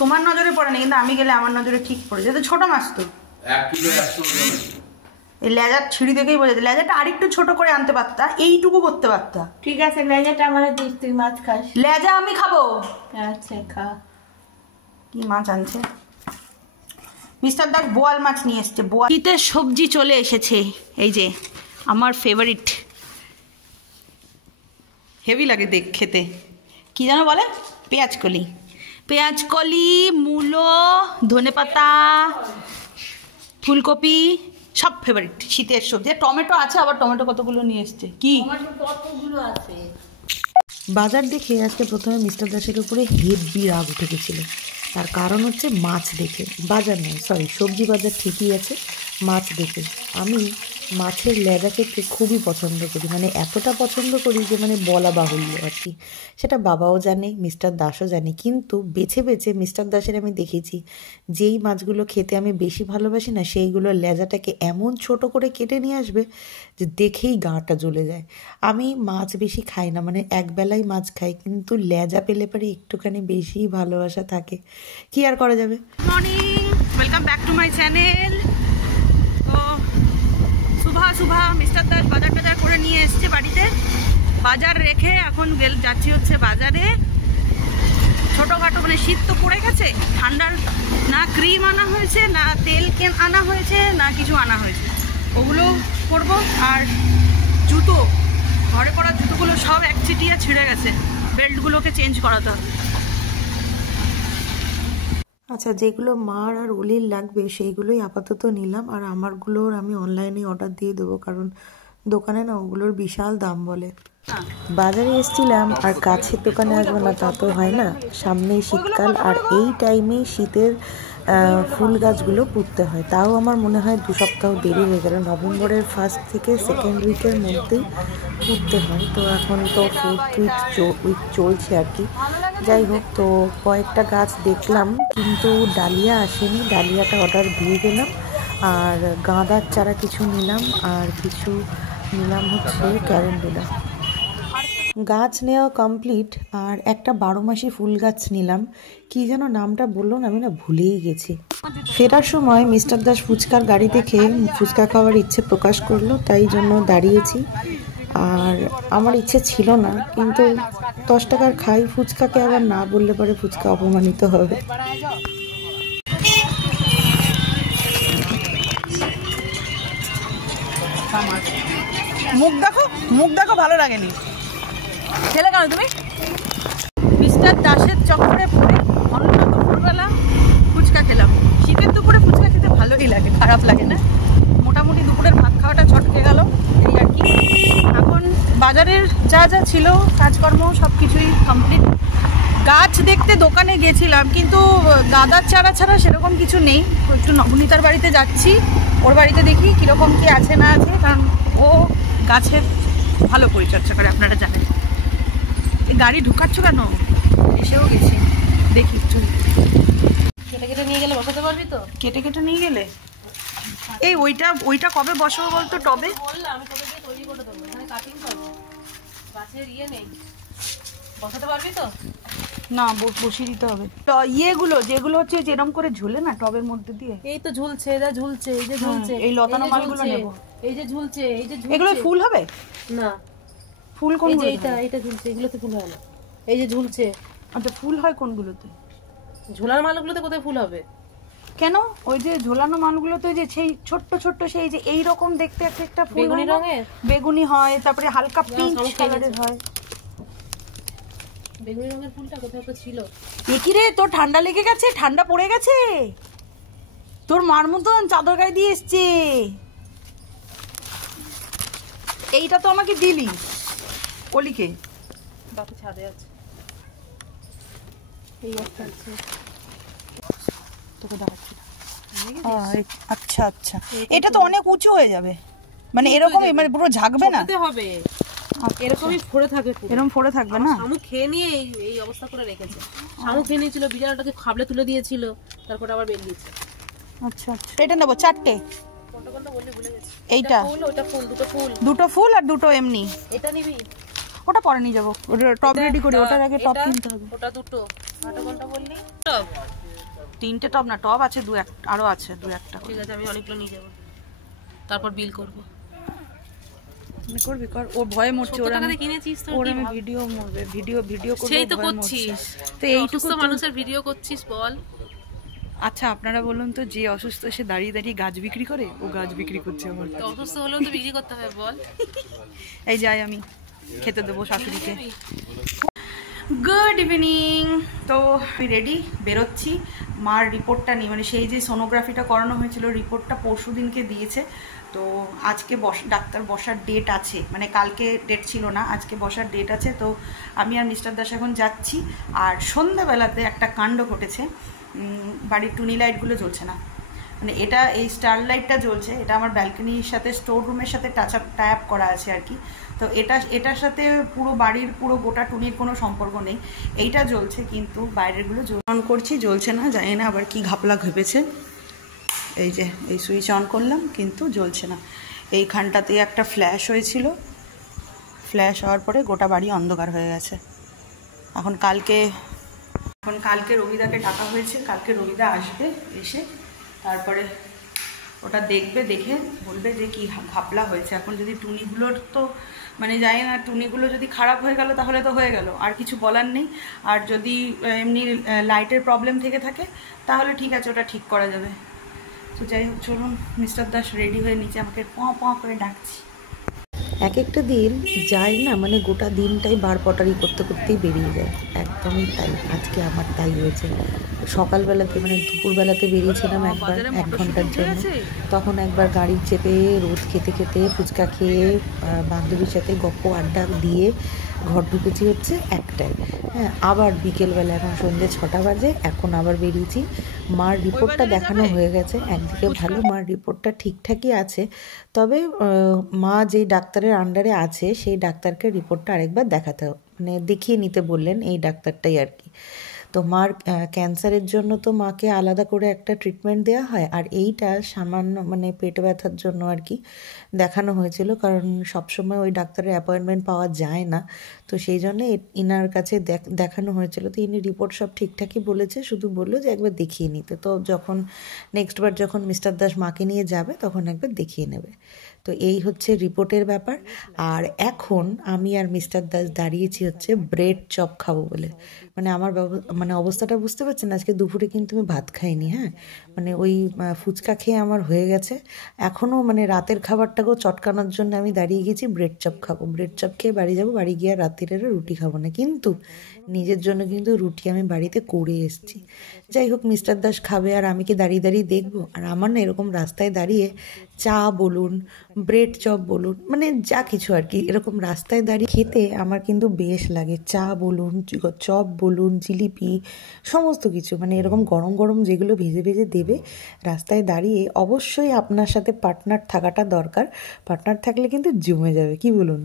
তোমার নজরে পড়ে না, কিন্তু আমি গেলে আমার নজরে ঠিক পড়ে যেত। ছোট মাছ তো 1 কিলো 100 গ্রাম। এই লেজার ছিঁড়ি দেখেই বোঝা যায়। লেজারটা আরেকটু ছোট করে আনতে পারতা, এইটুকু করতে পারতা। ঠিক আছে, লেজাটা আমার দিস, তুই মাছ খাস। লেজা আমি খাবো। আচ্ছা খা। কি মাছ আনছে মিস্টার দাস? বোয়াল মাছ নিয়ে এসছে। বোয়াল শীতের সবজি চলে এসেছে। এই যে আমার ফেভারিট, হেভি লাগে দেখ খেতে। কি যেন বলে? পেঁয়াজকলি। পেঁয়াজকলি, মূলো, ধনেপাতা, ফুলকপি সব ফেভারিট শীতের সবজি। টমেটো আছে, আবার টমেটো কতগুলো নিয়ে এসছে। কি কতগুলো আছে? বাজার দেখে আজকে প্রথমে মিস্টার দাসের উপরে হেভি রাগ উঠে গেছিলো। তার কারণ হচ্ছে মাছ দেখে। বাজার নয়, সরি, সবজি বাজার ঠিকই আছে, মাছ দেখে। আমি মাছের লেজা খেতে খুবই পছন্দ করি, মানে এতটা পছন্দ করি যে মানে বলা বাহুল্য আর কি। সেটা বাবাও জানে, মিস্টার দাসও জানে। কিন্তু বেছে বেছে মিস্টার দাসের আমি দেখেছি যেই মাছগুলো খেতে আমি বেশি ভালোবাসি না, সেইগুলো লেজাটাকে এমন ছোট করে কেটে নিয়ে আসবে যে দেখেই গাটা জ্বলে যায়। আমি মাছ বেশি খাই না, মানে একবেলাই মাছ খাই, কিন্তু লেজা পেলে পরে একটুখানি বেশি ভালোবাসা থাকে। কি আর করা যাবে। Morning, welcome back to my channel. তো সুভা মিস্টার দাস বাজার টাজার করে নিয়ে এসছে বাড়িতে। বাজার রেখে এখন যাচ্ছি হচ্ছে বাজারে। ছোটোখাটো, মানে শীত তো পড়ে গেছে, ঠান্ডার না ক্রিম আনা হয়েছে, না তেল আনা হয়েছে, না কিছু আনা হয়েছে। ওগুলো করবো। আর জুতো, ঘরে পরা জুতোগুলো সব একচিটিয়া ছিঁড়ে গেছে, বেল্টগুলোকে চেঞ্জ করাতে হবে। আচ্ছা, যেগুলো মার আর অলির লাগবে সেইগুলোই আপাতত নিলাম। আর আমারগুলোর আমি অনলাইনে অর্ডার দিয়ে দেবো, কারণ দোকানে না ওগুলোর বিশাল দাম বলে। বাজারে এসেছিলাম আর কাছের দোকানে আসবো না তা তো হয় না। সামনেই শীতকাল, আর এই টাইমেই শীতের ফুল গাছগুলো পুঁততে হয়। তাও আমার মনে হয় 2 সপ্তাহ দেরি হয়ে গেল। নভেম্বরের 1st থেকে 2nd উইকের মধ্যেই পুঁততে হয়। তো এখন তো 4th উইক চলছে আর কি। যাই হোক, তো কয়েকটা গাছ দেখলাম, কিন্তু ডালিয়া আসেনি। ডালিয়াটা অর্ডার দিয়ে গেলাম। আর গাঁদার চারা কিছু নিলাম, আর কিছু নিলাম হচ্ছে ক্যারেন্ডুলা। গাছ নেওয়া কমপ্লিট। আর একটা 12 মাসি ফুল গাছ নিলাম। কি যেন নামটা বললো না, আমি না ভুলেই গেছি। ফেরার সময় মিস্টার দাস ফুচকার গাড়ি দেখে ফুচকা খাওয়ার ইচ্ছে প্রকাশ করলো, তাই জন্য দাঁড়িয়েছি। আর আমার ইচ্ছে ছিল না, কিন্তু 10 টাকার খাই ফুচকাকে আবার না বললে পরে ফুচকা অপমানিত হবে। মুখ দেখো ভালো লাগেনি। খেলে কেন তুমি? মিস্টার দাসের চক্করে পড়ে অন্য দুপুরবেলা ফুচকা খেলাম। শীতের দুপুরে ফুচকা খেতে ভালোই লাগে, খারাপ লাগে না। মোটামুটি দুপুরের ভাত খাওয়াটা ছটকে গেল, এই আর কি। এখন বাজারের যা যা ছিল কাজকর্ম সব কিছুই কমপ্লিট। গাছ দেখতে দোকানে গেছিলাম, কিন্তু গাঁদার চারা ছাড়া সেরকম কিছু নেই। একটু নবনীতার বাড়িতে যাচ্ছি, ওর বাড়িতে দেখি কীরকম কী আছে না আছে, কারণ ও গাছের ভালো পরিচর্যা করে, আপনারা জানেন। এই গাড়ি ঢুকাচ্ছ কেন? এসেও গেছি, দেখি একটু। কেটে কেটে নিয়ে গেলে বসাতে পারবি তো? কেটে কেটে নিয়ে গেলে এই ওইটা কবে বসাবো বলতো? টবে আমি তোকে দিয়ে তৈরি করে দেবো, এখানে কাটিং করবো, গাছের ইয়ে নেই, বসাতে পারবি তো? না, বসিয়ে দিতে হবে। ইয়েগুলো যেগুলো হচ্ছে যেরকম করে ঝুলে না টবের মধ্যে দিয়ে, এই তো ঝুলছে, এটা ঝুলছে, এই যে ঝুলছে, এই লতানো মালগুলো নেব। এই যে ঝুলছে, এই যে ঝুলছে। এগুলো ফুল হবে না? ফুল কোনগুলো? এইটা ঝুলছে, এগুলোতে ফুল হয় না। এই যে ঝুলছে। আচ্ছা, ফুল হয় কোনগুলোতে? ঝোলার মালগুলোতে কোথায় ফুল হবে? কেন? ওই যে ঝোলানো মালগুলোতে যে সেই ছোট্ট ছোট্ট সেই যে এইরকম দেখতে একটা ফুল, বেগুনি রঙের, বেগুনি হয়, তারপরে হালকা পিঙ্ক কালারের হয়। বেগুনি রঙের ফুলটা কোথায় তো ছিল। কি রে, তোর ঠান্ডা লেগে গেছে? ঠান্ডা পড়ে গেছে? তোর মার মতন চাদর গায়ে দিয়ে এসছে। এইটা তো আমাকে দিলি। কলিকে বাকি ছাদে আছে, এই একটা আছে, তোকে দেখাচ্ছি। আচ্ছা আচ্ছা, এটা তো অনেক উঁচু হয়ে যাবে, মানে এরকমই, মানে পুরো ঝাঁকবে না হবে, এরকমই ফোড়ে থাকবে, এরকম ফোড়ে থাকবে না। শামুক খেয়ে নিয়ে এই অবস্থা করে রেখেছে। শামুক খেয়ে নিয়েছিল, বিড়ালটাকে খাবলে তুলে দিয়েছিল, তারপর আবার বেরিয়েছে। আচ্ছা আচ্ছা, এটা নেবো 4টে। কোনটা বললি ভুলে গেছি। এইটা ফুল, ওটা ফুল, দুটো ফুল, দুটো ফুল আর দুটো এমনি। এটা নিবি? ওটা পরে নিয়ে যাবো, ওটা টপ রেডি করি, ওটার আগে টপ এটা, কিনতে হবে। ওটা দুটো আটা কোনটা বললি টপ? 3টে টপ না, টপ আছে আরো আছে 2-1টা। ঠিক আছে, আমি অনেকগুলো নিয়ে যাবো, তারপর বিল করবো। করবি কর, ও ভয়ে মরছে, 70 ওরা টাকা দিয়ে কিনেছিস তো, ওরা কি আমি ভাব- ভিডিও করব, সেই তো ভয়ে করছিস, মরছে। তো এইটুকু এইটুকু তো- মানুষের ভিডিও করছিস বল। আচ্ছা আপনারা বলুন তো, যে অসুস্থ সে দাঁড়িয়ে দাঁড়িয়ে গাছ বিক্রি করে, ও গাছ বিক্রি করছে আমার। তো অসুস্থ হলেও তো বিক্রি করতে হবে বল। এই যাই আমি খেতে দেবো শাশুড়িকে। Good evening. তো আমি রেডি, বেরোচ্ছি। মার রিপোর্টটা নিয়ে, মানে সেই যে সোনোগ্রাফিটা করানো হয়েছিল, রিপোর্টটা পরশু দিনকে দিয়েছে। তো আজকে ডাক্তার বসার ডেট আছে, মানে কালকে ডেট ছিল না, আজকে বসার ডেট আছে। তো আমি আর মিস্টার দাস এখন যাচ্ছি। আর সন্ধ্যাবেলাতে একটা কাণ্ড ঘটেছে, বাড়ির টুনি লাইটগুলো জ্বলছে না, মানে এটা এই স্টার লাইটটা জ্বলছে, এটা আমার ব্যালকনির সাথে স্টোর রুমের সাথে টাই আপ করা আছে আর কি। তো এটার সাথে পুরো বাড়ির পুরো গোটা টুনির কোনো সম্পর্ক নেই, এইটা জ্বলছে, কিন্তু বাইরেরগুলো অন করছি জ্বলছে না, জানি না আবার কি ঘাপলা ঘেপেছে। এই যে এই সুইচ অন করলাম কিন্তু জ্বলছে না। এইখানটাতে একটা ফ্ল্যাশ হয়েছিল, ফ্ল্যাশ হওয়ার পরে গোটা বাড়ি অন্ধকার হয়ে গেছে। এখন কালকে রবিদাকে ডাকা হয়েছে, কালকে রবিদা আসবে, এসে তারপরে ওটা দেখবে, দেখে বলবে যে কি ঘাপলা হয়েছে। এখন যদি টুনিগুলোর তো মানে জানি না, টুনিগুলো যদি খারাপ হয়ে গেল তাহলে তো হয়ে গেল, আর কিছু বলার নেই। আর যদি এমনি লাইটের প্রবলেম থেকে থাকে তাহলে ঠিক আছে, ওটা ঠিক করা যাবে। তো যাই হোক, চলুন, মিস্টার দাস রেডি হয়ে নিচে আমাকে প করে ডাকছি। এক একটা দিন যাই না, মানে গোটা দিনটাই বার পটারি করতে করতেই বেরিয়ে যায়, একদমই তাই। আজকে আমার তাই হয়েছে। সকালবেলাতে মানে দুপুরবেলাতে বেরিয়েছিলাম একবার 1 ঘন্টার জন্য, তখন একবার গাড়ি চেপে রোদ খেতে খেতে ফুচকা খেয়ে বান্ধবীর সাথে গপ্প আড্ডা দিয়ে ঘর ঢুকেছি হচ্ছে 1টায়। হ্যাঁ, আবার বিকেলবেলা, এখন সন্ধ্যে 6টা বাজে, এখন আবার বেরিয়েছি। মার রিপোর্টটা দেখানো হয়ে গেছে, একদিকে ভালো, মার রিপোর্টটা ঠিকঠাকই আছে। তবে মা যেই ডাক্তারের আন্ডারে আছে সেই ডাক্তারকে রিপোর্টটা আরেকবার দেখাতে, মানে দেখিয়ে নিতে বললেন, এই ডাক্তারটাই আর কি। তো মার ক্যান্সারের জন্য তো মাকে আলাদা করে একটা ট্রিটমেন্ট দেওয়া হয়, আর এইটা সামান্য মানে পেট ব্যথার জন্য আর কি দেখানো হয়েছিল, কারণ সবসময় ওই ডাক্তারের অ্যাপয়েন্টমেন্ট পাওয়া যায় না। তো সেই জন্য ইনার কাছে দেখানো হয়েছিল। তো ইনি রিপোর্ট সব ঠিকঠাকই বলেছে, শুধু বললো যে একবার দেখিয়ে নিতে। তো যখন নেক্সটবার যখন মিস্টার দাস মাকে নিয়ে যাবে তখন একবার দেখিয়ে নেবে। তো এই হচ্ছে রিপোর্টের ব্যাপার। আর এখন আমি আর মিস্টার দাস দাঁড়িয়েছি হচ্ছে ব্রেড চপ খাবো বলে। মানে আমার মানে অবস্থাটা বুঝতে পারছেন, আজকে দুপুরে কিন্তু আমি ভাত খাইনি। হ্যাঁ, মানে ওই ফুচকা খেয়ে আমার হয়ে গেছে। এখনও মানে রাতের খাবারটাকেও চটকানোর জন্য আমি দাঁড়িয়ে গেছি ব্রেড চপ খাবো। ব্রেড চপ খেয়ে বাড়ি যাবো, বাড়ি গিয়ে আর রাত্রিরে রুটি খাবো না, কিন্তু নিজের জন্য কিন্তু রুটি আমি বাড়িতে করে এসেছি। যাই হোক, মিস্টার দাস খাবে আর আমি কি দাঁড়িয়ে দাঁড়িয়ে দেখবো? আর আমার না এরকম রাস্তায় দাঁড়িয়ে চা বলুন, ব্রেড চপ বলুন, মানে যা কিছু আর কি, এরকম রাস্তায় দাঁড়িয়ে খেতে আমার কিন্তু বেশ লাগে। চা বলুন, চপ বলুন, জিলিপি, সমস্ত কিছু, মানে এরকম গরম গরম যেগুলো ভেজে ভেজে দেবে রাস্তায় দাঁড়িয়ে। অবশ্যই আপনার সাথে পার্টনার থাকাটা দরকার, পার্টনার থাকলে কিন্তু জমে যাবে, কি বলুন?